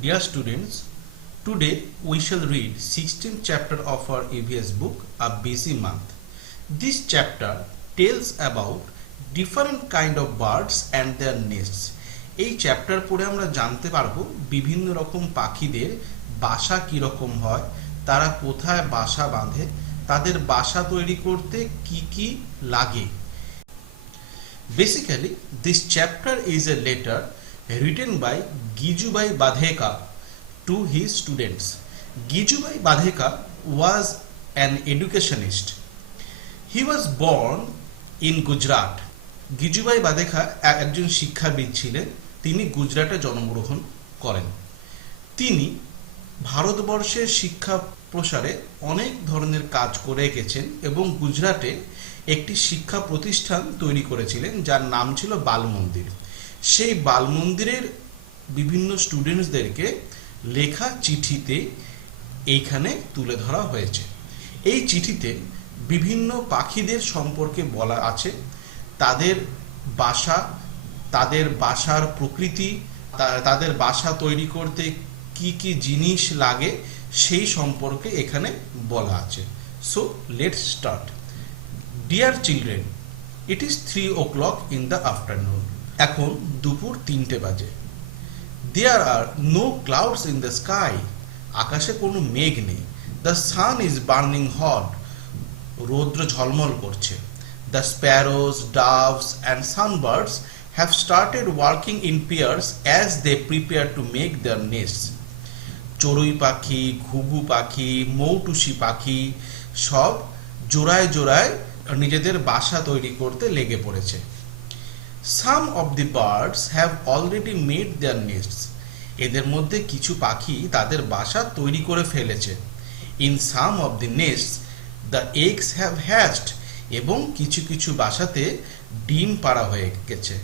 Dear students, today we shall read 16th chapter of our EVS book, A Busy Month. This chapter tells about different kind of birds and their nests. এই chapter পড়ে আমরা জানতে পারবো বিভিন্ন রকম পাখিদের বাসা কি রকম হয়, তারা কোথায় বাসা বাঁধে, তাদের বাসা তৈরি করতে কি কি লাগে। Basically, this chapter is a letter written by Gijubai Badheka to his students. Gijubai Badheka was an educationist. He was born in Gujarat. Gijubai Badheka একজন শিক্ষাবিদ ছিলেন, তিনি গুজরাটে জন্মগ্রহণ করেন। তিনি ভারতবর্ষের শিক্ষা প্রসারে অনেক ধরনের কাজ করে গেছেন এবং গুজরাটে একটি শিক্ষা প্রতিষ্ঠান তৈরি করেছিলেন যার নাম ছিল বাল মন্দির। সেই বাল মন্দিরের বিভিন্ন স্টুডেন্টসদেরকে লেখা চিঠিতে এইখানে তুলে ধরা হয়েছে। এই চিঠিতে বিভিন্ন পাখিদের সম্পর্কে বলা আছে, তাদের বাসা, তাদের বাসার প্রকৃতি, তাদের বাসা তৈরি করতে কি কি জিনিস লাগে সেই সম্পর্কে এখানে বলা আছে। So let's start. Dear children, it is 3 o'clock in the afternoon. এখন দুপুর 3টে বাজে। There are no clouds in the sky. আকাশে কোনো মেঘ নেই। The sun is burning hot. রৌদ্র ঝলমল করছে। The sparrows, doves and sunbirds have started working in pairs as they prepare to make their nests. চড়ুই পাখি, ঘুঘু পাখি, মৌটুসি পাখি সব জোড়ায় জোড়ায় নিজেদের বাসা তৈরি করতে লেগে পড়েছে। Some of the birds have already made their nests. এদের মধ্যে কিছু পাখি তাদের বাসা তৈরি করে ফেলেছে। In some of the nests, the eggs have hatched. এবং কিছু কিছু বাসাতে ডিম পাড়া হয়ে গেছে।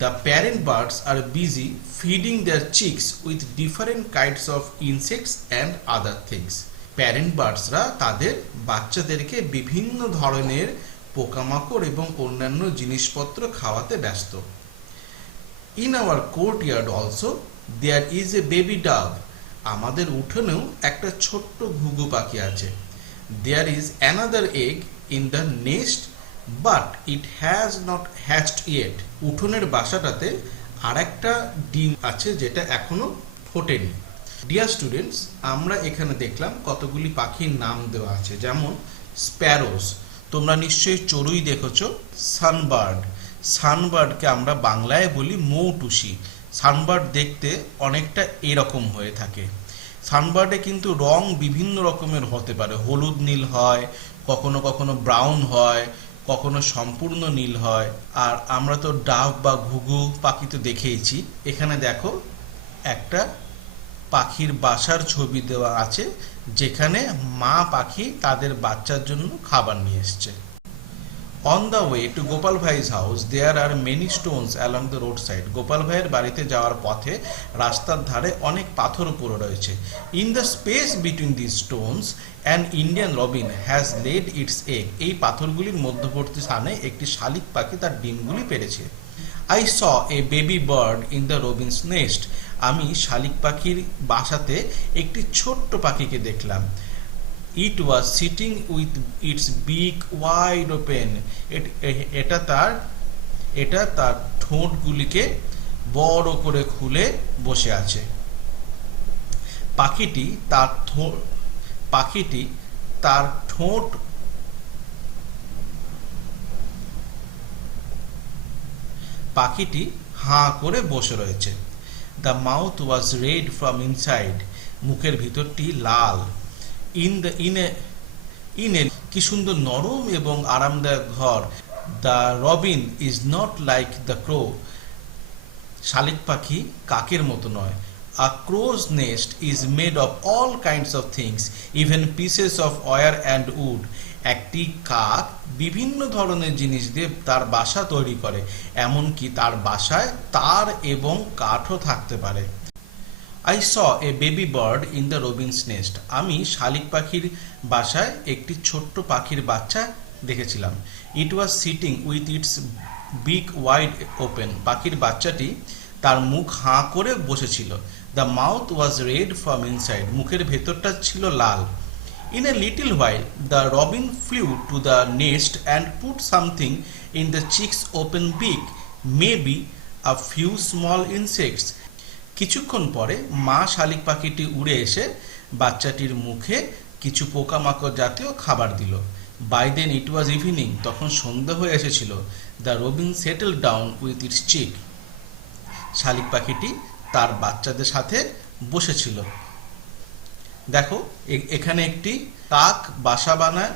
The parent birds are busy feeding their chicks with different kinds of insects and other things. Parent বার্ডসরা তাদের বাচ্চাদেরকে বিভিন্ন ধরনের পোকামাকড় এবং অন্যান্য জিনিসপত্র খাওয়াতে ব্যস্ত। In our courtyard also there is a baby dove. আমাদের উঠোনেও একটা ছোট্ট ঘুঘু পাখি আছে। There is another egg in the nest but it has not hatched yet. উঠোনের বাসাটাতে আরেকটা ডিম আছে যেটা এখনো ফোটেনি। ডিয়ার স্টুডেন্টস, আমরা এখানে দেখলাম কতগুলি পাখির নাম দেওয়া আছে, যেমন স্প্যারোস, তোমরা নিশ্চয়ই চড়ুই দেখেছো। সানবার্ড, সানবার্ডকে আমরা বাংলায় বলি মৌটুসি। সানবার্ড দেখতে অনেকটা এরকম হয়ে থাকে। সানবার্ডে কিন্তু রং বিভিন্ন রকমের হতে পারে, হলুদ নীল হয়, কখনো কখনো ব্রাউন হয়, কখনো সম্পূর্ণ নীল হয়। আর আমরা তো ডাভ বা ঘুঘু পাখি তো দেখেইছি। এখানে দেখো একটা পাখির বাসার ছবি দেওয়া আছে যেখানে মা পাখি তাদের বাচ্চার জন্য খাবার নিয়ে এসছে। On the way to Gopal Bhai's house, there are many stones along the roadside. Gopal ভাইয়ের বাড়িতে যাওয়ার পথে রাস্তার ধারে অনেক পাথর পড়ে রয়েছে। In the space between these stones, an Indian robin has laid its egg. এই পাথরগুলির মধ্যবর্তী স্থানে একটি শালিক পাখি তার ডিমগুলি পেড়েছে। I saw a baby bird in the robin's nest. আমি শালিক পাখির বাসাতে একটি ছোট্ট পাখিকে দেখলাম। It was sitting with its beak wide open. এটা তার ঠোঁটগুলিকে বড় করে খুলে বসে আছে। পাখিটি হাঁ করে বসে রয়েছে। The mouth was red from inside. মুখের ভিতরটি লাল। in a কি সুন্দর নরম এবং আরামদায়ক ঘর। The robin is not like the crow. শালিক পাখি কাকের মতো নয়। A crow's nest is made of all kinds of things, even pieces of wire and wood. একটি কাক বিভিন্ন ধরনের জিনিস দিয়ে তার বাসা তৈরি করে, এমনকি তার বাসায় তার এবং কাঠও থাকতে পারে। I saw a baby bird in the robin's nest. আমি শালিক পাখির বাসায় একটি ছোট্ট পাখির বাচ্চা দেখেছিলাম। It was sitting with its beak wide open. পাখির বাচ্চাটি তার মুখ হাঁ করে বসেছিল। The mouth was red from inside, মুখের ভেতরটা ছিল লাল। In a little while, the robin flew to the nest and put something in the chick's open beak, maybe a few small insects. কিছুক্ষণ পরে মা শালিক পাখিটি উড়ে এসে বাচ্চাটির মুখে কিছু পোকামাকড় জাতীয় খাবার দিল। By then it was evening, তখন সন্ধ্যা হয়ে এসেছিল। The robin settle down with its chick, শালিক পাখিটি তার বাচ্চাদের সাথে বসেছিল। দেখো এখানে একটি কাক বাসা বানায়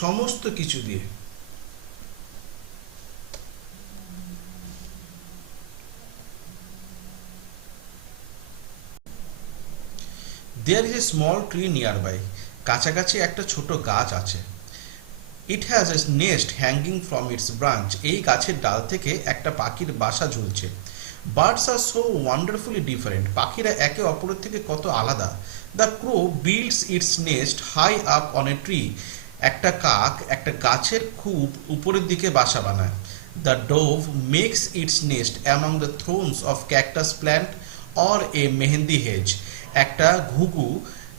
সমস্ত কিছু দিয়ে। There is a small tree nearby, কাছাকাছি একটা ছোট গাছ আছে। It has a nest hanging from its branch, এই গাছের ডাল থেকে একটা পাখির বাসা ঝুলছে। Birds are so wonderfully different, পাখিরা একে অপরের থেকে কত আলাদা। The crow builds its nest high up on a tree, একটা কাক একটা গাছের খুব উপরের দিকে বাসা বানায়। The dove makes its nest among the thorns of cactus plant or a mehendi hedge, একটা ঘুঘু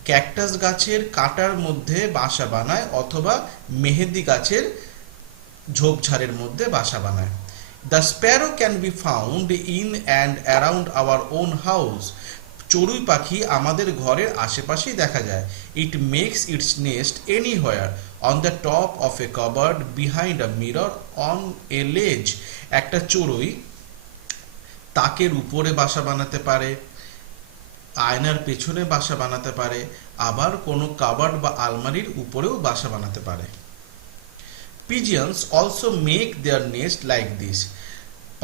ক্যাকটাস গাছের কাঁটার মধ্যে বাসা বানায় অথবা মেহেদি গাছের ঝোপঝাড়ের মধ্যে বাসা বানায়। The sparrow can be found in and around our own house, চড়ুই পাখি আমাদের ঘরের আশেপাশেই দেখা যায়। It makes its nest anywhere, on the top of a cupboard, behind a mirror, on a ledge, একটা চড়ুই তাকের উপরে বাসা বানাতে পারে, আয়নার পেছনে বাসা বানাতে পারে, আবার কোনো কাবার্ড বা আলমারির উপরেও বাসা বানাতে পারে। Pigeons also make their nest like this,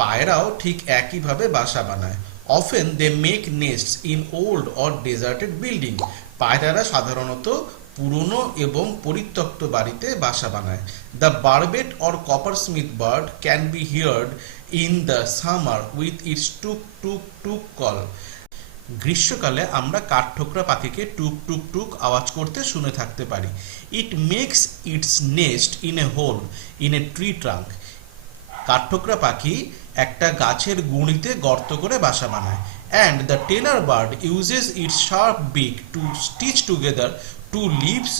পায়রাও ঠিক একইভাবে বাসা বানায়। Often they make nests in old or deserted building, পায়রারা সাধারণত পুরনো এবং পরিত্যক্ত বাড়িতে বাসা বানায়। The barbet or coppersmith bird can be heard in the summer with its took took took call, গ্রীষ্মকালে আমরা কাঠঠোকরা পাখিকে টুক টুক টুক আওয়াজ করতে শুনে থাকতে পারি। It makes its nest in a hole in a tree trunk, কাঠঠোকরা পাখি একটা গাছের গুঁড়িতে গর্ত করে বাসা বানায়। And the tailor bird uses its sharp beak to stitch together two leaves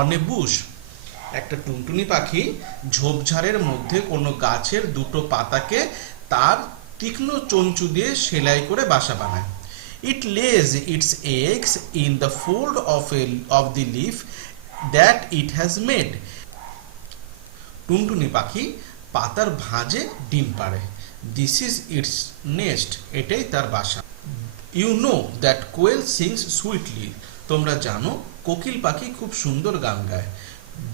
on a bush, একটা টুনটুনি পাখি ঝোপঝাড়ের মধ্যে কোনো গাছের দুটো পাতাকে তার তীক্ষ্ণ চঞ্চু দিয়ে সেলাই করে বাসা বানায়। It lays its eggs in the fold of the leaf that it has made, টুনটুনি পাখি পাতার ভাঁজে ডিম পাড়ে। This is its nest, এটাই তার বাসা। You know that quail sings sweetly, তোমরা জানো কোকিল পাখি খুব সুন্দর গান গায়।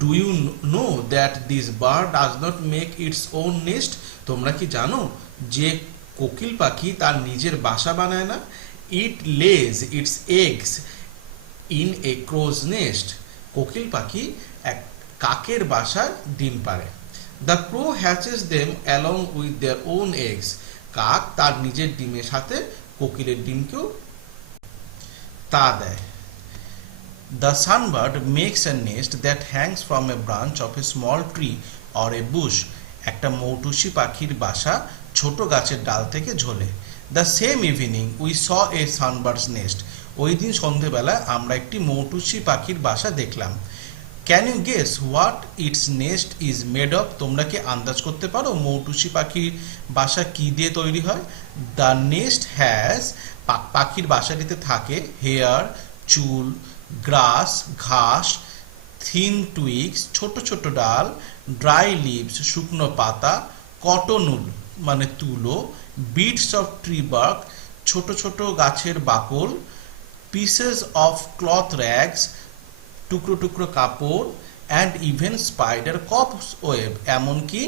Do you know that this bird does not make its own nest, তোমরা কি জানো যে কোকিল পাখি তার নিজের বাসা বানায় না? It lays its eggs in a crow's nest, কোকিল পাখি এক কাকের বাসায় ডিম পাড়ে। The crow hatches them along with their own eggs, কাক তার নিজের ডিমের সাথে কোকিলের ডিমকেও তা দেয়। The sunbird makes a nest that hangs from a branch of a small tree or a bush, একটা মৌটুসি পাখির বাসা ছোট গাছের ডাল থেকে ঝোলে। The same evening we saw a sunbird's nest, ওই দিন সন্ধেবেলায় আমরা একটি মৌটুসি পাখির বাসা দেখলাম। Can you guess what its nest is made of, তোমরা কি আন্দাজ করতে পারো মৌটুসি পাখির বাসা কি দিয়ে তৈরি হয়? The nest has, পাখির বাসাটিতে থাকে হেয়ার চুল, গ্রাস ঘাস, থিন টুইগস ছোট ছোট ডাল, ড্রাই লিভস শুকনো পাতা, কটন উল মানে তুলো, বিটস অফ ট্রি বার্ক ছোট ছোট গাছের বাকল, পিসেস অফ ক্লথ র্যাগস টুকরো টুকরো কাপড়, and even spider corps web এমনকি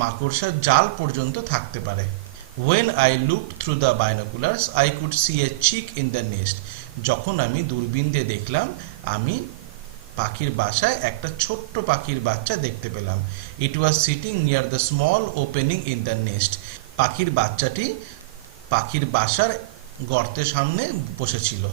মাকড়সার জাল পর্যন্ত থাকতে পারে। When I looked through the binoculars, I could see a chick in the nest, যখন আমি দূরবীন দিয়ে দেখলাম আমি পাখির বাসায় একটা ছোট্ট পাখির বাচ্চা দেখতে পেলাম। It was sitting near the small opening in the nest, পাখির বাচ্চাটি পাখির বাসার গর্তের সামনে বসেছিল।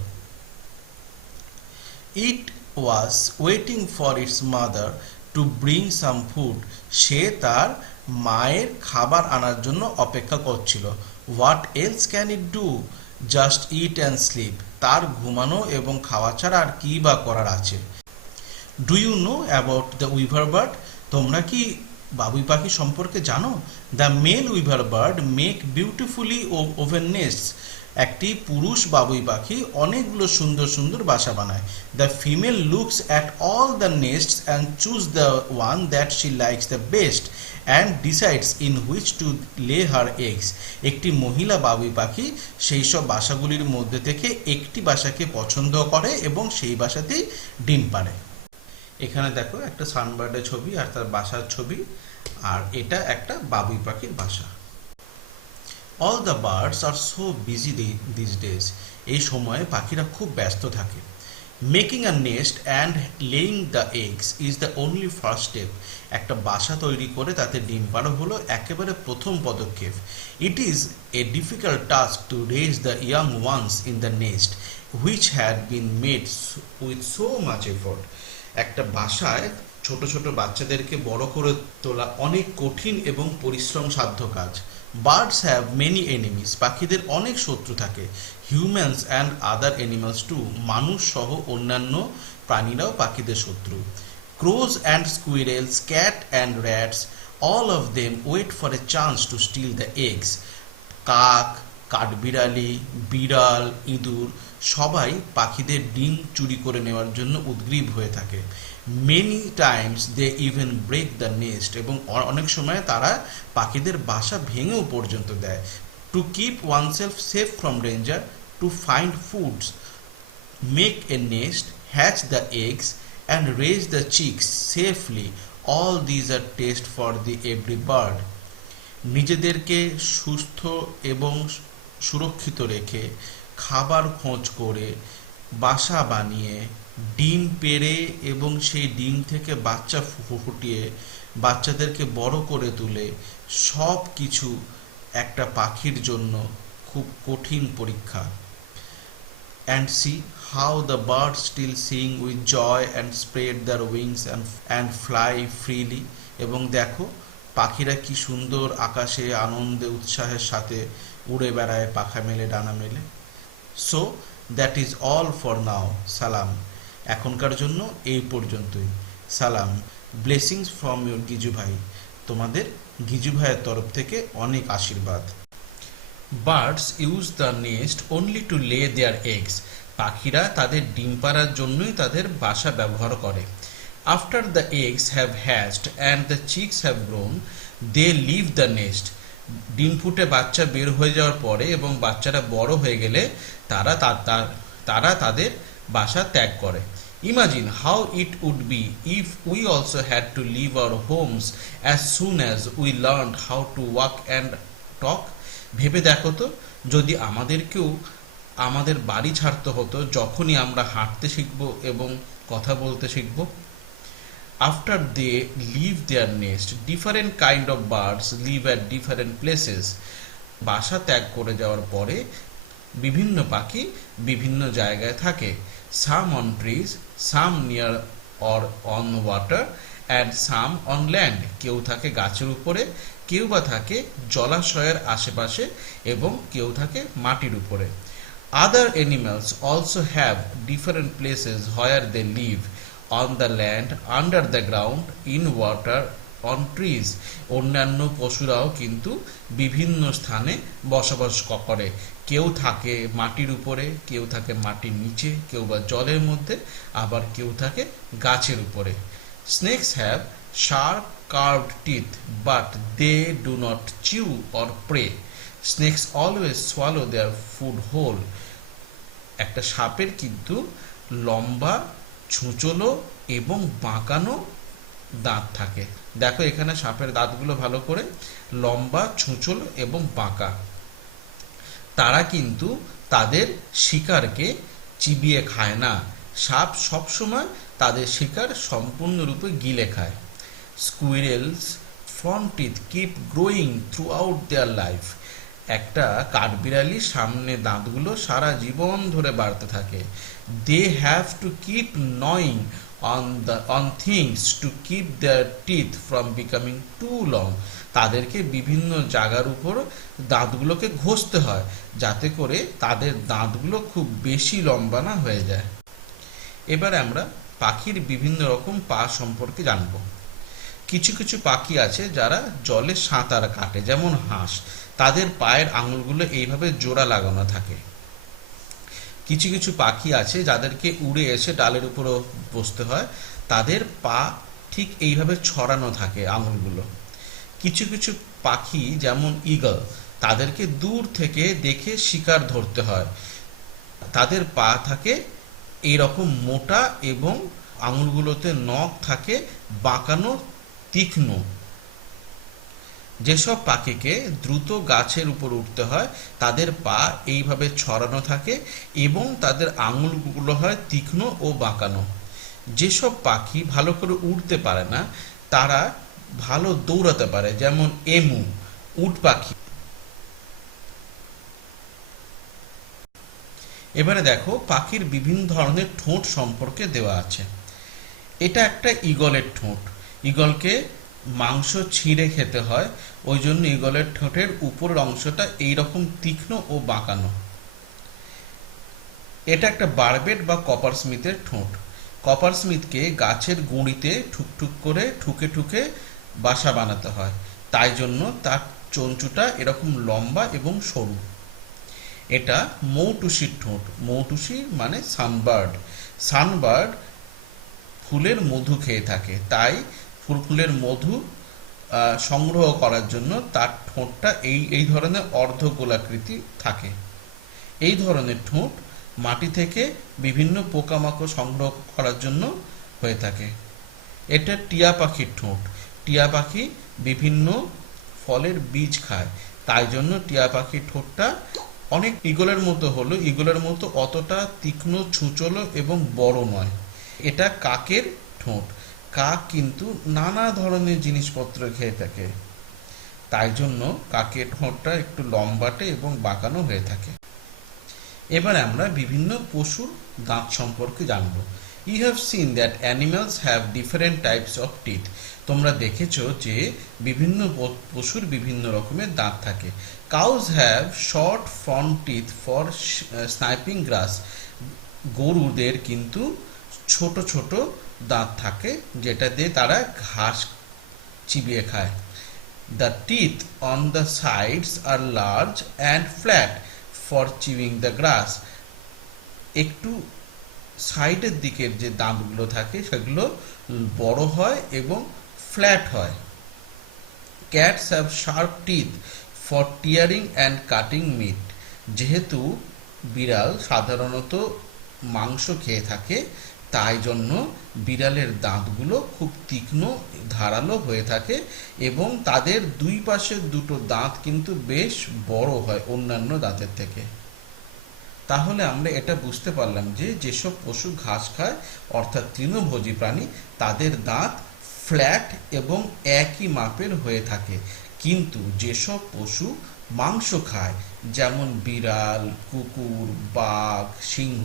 It was waiting for its mother to bring some food, সে তার মায়ের খাবার আনার জন্য অপেক্ষা করছিল। What else can it do? Just it and sleep. তার ঘুমানো এবং খাওয়া ছাড়া আর কি বা করার আছে? Do you know about the weaver bird? তোমরা কি বাবুই পাখি সম্পর্কে জানো? The male weaver bird make beautifully woven nests. একটি পুরুষ বাবুই পাখি অনেকগুলো সুন্দর সুন্দর বাসা বানায়। The female looks at all the nests and choose the one that she likes the best and decides in which to lay her eggs. একটি মহিলা বাবুই পাখি সেই সব বাসাগুলির মধ্যে থেকে একটি বাসাকে পছন্দ করে এবং সেই বাসাতেই ডিম পাড়ে। এখানে দেখো একটা সানবার্ডের ছবি আর তার বাসার ছবি, আর এটা একটা বাবুই পাখির বাসা। All the birds R so busy this days. এই সময়ে পাখিরা খুব ব্যস্ত থাকে। Making a nest and laying the eggs is the only first step. একটা বাসা তৈরি করে তাতে ডিম পাড়া হলো একেবারে প্রথম পদক্ষেপ। It is a difficult task to raise the young ones in the nest which had been made with so much effort. একটা বাসায় ছোট ছোট বাচ্চাদেরকে বড় করে তোলা অনেক কঠিন এবং পরিশ্রম সাধ্য কাজ। Birds have many enemies. পাখিদের অনেক শত্রু থাকে। Humans and other animals too. মানুষ সহ অন্যান্য প্রাণীরাও পাখিদের শত্রু। Crows and squirrels, cat and rats, all of them wait for a chance to steal the eggs. কাক, কাঠবিড়ালি, বিড়াল, ইঁদুর সবাই পাখিদের ডিম চুরি করে নেওয়ার জন্য উদগ্রীব হয়ে থাকে। Many times they even break the nest. এবং অনেক সময় তারা পাখিদের বাসা ভেঙেও পর্যন্ত দেয়। To keep oneself safe from danger, to find foods, make a nest, hatch the eggs and raise the chicks safely, all these are test for the every bird. নিজেদেরকে সুস্থ এবং সুরক্ষিত রেখে, খাবার খোঁজ করে, বাসা বানিয়ে, ডিম পেড়ে এবং সেই ডিম থেকে বাচ্চা ফুটিয়ে বাচ্চাদেরকে বড় করে তুলে সব কিছু একটা পাখির জন্য খুব কঠিন পরীক্ষা। and see how the birds still sing with joy and spread their wings and fly freely। এবং দেখো পাখিরা কি সুন্দর আকাশে আনন্দে উৎসাহের সাথে উড়ে বেড়ায় পাখা মেলে ডানা মেলে। So that is all for now. সালাম। এখনকার জন্য এই পর্যন্তই। সালাম। ব্লেসিংস ফ্রম ইউর গিজু ভাই। তোমাদের গিজু ভাইয়ের তরফ থেকে অনেক আশীর্বাদ। Birds use the nest only to lay their eggs. পাখিরা তাদের ডিম পাড়ার জন্যই তাদের বাসা ব্যবহার করে। After the eggs have hatched and the chicks have grown, they leave the nest. ডিম ফুটে বাচ্চা বের হয়ে যাওয়ার পরে এবং বাচ্চারা বড় হয়ে গেলে তারা তাদের বাসা ত্যাগ করে। Imagine how it would be if we also had to leave our homes as soon as we learned how to walk and talk. ভেবে দেখো তো, যদি আমাদেরকেও আমাদের বাড়ি ছাড়তে হতো যখনই আমরা হাঁটতে শিখব এবং কথা বলতে শিখব। After they leave their nest, different kind of birds live at different places. বাসা ত্যাগ করে যাওয়ার পরে বিভিন্ন পাখি বিভিন্ন জায়গায় থাকে। Some on trees, some near or on water and some on land. কেউ থাকে গাছের উপরে, কেউ বা থাকে জলাশয়ের আশেপাশে এবং কেউ থাকে মাটির উপরে। Other animals also have different places where they live, on the land, under the ground, in water, on trees. অন্যান্য পশুরাও কিন্তু বিভিন্ন স্থানে বসবাস করে। কেউ থাকে মাটির উপরে, কেউ থাকে মাটির নিচে, কেউ বা জলের মধ্যে, আবার কেউ থাকে গাছের উপরে। Snake's have sharp carved teeth, but they do not chew or prey. Snakes always swallow their food whole. একটা সাপের কিন্তু লম্বা, ছুঁচলো এবং বাঁকানো দাঁত থাকে। দেখো এখানে সাপের দাঁতগুলো ভালো করে লম্বা, ছুঁচলো এবং বাঁকা। তারা কিন্তু তাদের শিকারকে চিবিয়ে খায় না। সাপ সবসময় তাদের শিকার সম্পূর্ণরূপে গিলে খায়। Squirrels' front teeth keep growing throughout their life. একটা কাঠবিড়ালির সামনে দাঁতগুলো সারা জীবন ধরে বাড়তে থাকে। They have to keep gnawing on things to keep their teeth from becoming too long. তাদেরকে বিভিন্ন জায়গার উপর দাঁতগুলোকে ঘষতে হয়, যাতে করে তাদের দাঁতগুলো খুব বেশি লম্বা না হয়ে যায়। এবারে আমরা পাখির বিভিন্ন রকম পা সম্পর্কে জানব। কিছু কিছু পাখি আছে যারা জলে সাঁতার কাটে, যেমন হাঁস। তাদের পায়ের আঙুলগুলো এইভাবে জোড়া লাগানো থাকে। কিছু কিছু পাখি আছে যাদেরকে উড়ে এসে ডালের উপরও বসতে হয়, তাদের পা ঠিক এইভাবে ছড়ানো থাকে আঙুলগুলো। কিছু কিছু পাখি যেমন ঈগল, তাদেরকে দূর থেকে দেখে শিকার ধরতে হয়। তাদের পা থাকে এইরকম মোটা এবং আঙুলগুলোতে নখ থাকে বাঁকানো, তীক্ষ্ণ। যেসব পাখিকে দ্রুত গাছের উপর উঠতে হয়, তাদের পা এইভাবে ছড়ানো থাকে এবং তাদের আঙুলগুলো হয় তীক্ষ্ণ ও বাঁকানো। যেসব পাখি ভালো করে উড়তে পারে না, তারা ভালো দৌড়াতে পারে, যেমন এমু, উট পাখি। এবারে দেখো পাখির বিভিন্ন ধরনের ঠোঁট সম্পর্কে দেওয়া আছে। এটা একটা ঈগলের ঠোঁট। ঈগলকে মাংস ছিঁড়ে খেতে হয়, ওই জন্য ঈগলের ঠোঁটের উপরের অংশটা এইরকম তীক্ষ্ণ ও বাঁকানো। এটা একটা বারবেট বা কপার স্মিথের ঠোঁট। কপার স্মিথকে গাছের গুঁড়িতে ঠুকঠুক করে ঠুকে ঠুকে বাসা বানাতে হয়, তাই জন্য তার চঞ্চুটা এরকম লম্বা এবং সরু। এটা মৌটুসির ঠোঁট। মৌটুসি মানে সানবার্ড। সানবার্ড ফুলের মধু খেয়ে থাকে, তাই ফুলের মধু সংগ্রহ করার জন্য তার ঠোঁটটা এই ধরনের অর্ধ গোলাকৃতি থাকে। এই ধরনের ঠোঁট মাটি থেকে বিভিন্ন পোকামাকড় সংগ্রহ করার জন্য হয়ে থাকে। এটা টিয়া পাখির ঠোঁট। টিয়া পাখি বিভিন্ন ফলের বীজ খায়, তাই জন্য টিয়া পাখির ঠোঁটটা অনেক ঈগলের মতো হলো, ঈগলের মতো অতটা তীক্ষ্ণ, ছুঁচলো এবং বড় নয়। এটা কাকের ঠোঁট। কাক কিন্তু নানা ধরনের জিনিসপত্র খেয়ে থাকে, তাই জন্য কাকের ঠোঁটটা একটু লম্বাটে এবং বাঁকানো হয়ে থাকে। এবার আমরা বিভিন্ন পশুর দাঁত সম্পর্কে জানব। You have seen that animals have different types of teeth. তোমরা দেখেছো যে বিভিন্ন পশুর বিভিন্ন রকমের দাঁত থাকে। Cows have short front teeth for sniping grass. গরুদের কিন্তু ছোট ছোট দাঁত থাকে, যেটা দিয়ে তারা ঘাস চিবিয়ে খায়। The teeth on the sides are large and flat for chewing the grass. একটু সাইডের দিকের যে দাঁতগুলো থাকে সেগুলো বড় হয় এবং ফ্ল্যাট হয়। Cats have sharp teeth for tearing and cutting meat. যেহেতু বিড়াল সাধারণত মাংস খেয়ে থাকে, তাই জন্য বিড়ালের দাঁতগুলো খুব তীক্ষ্ণ, ধারালো হয়ে থাকে এবং তাদের দুই পাশের দুটো দাঁত কিন্তু বেশ বড় হয় অন্যান্য দাঁতের থেকে। তাহলে আমরা এটা বুঝতে পারলাম যে যেসব পশু ঘাস খায়, অর্থাৎ তৃণভোজী প্রাণী, তাদের দাঁত ফ্ল্যাট এবং একই মাপের হয়ে থাকে। কিন্তু যেসব পশু মাংস খায়, যেমন বিড়াল, কুকুর, বাঘ, সিংহ,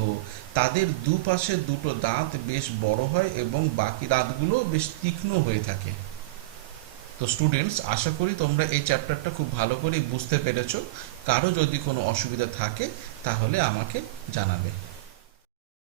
তাদের দুপাশে দুটো দাঁত বেশ বড় হয় এবং বাকি দাঁতগুলো বেশ তীক্ষ্ণ হয়ে থাকে। তো স্টুডেন্টস, আশা করি তোমরা এই চ্যাপ্টারটা খুব ভালো করে বুঝতে পেরেছো। কারো যদি কোনো অসুবিধা থাকে তাহলে আমাকে জানাবে।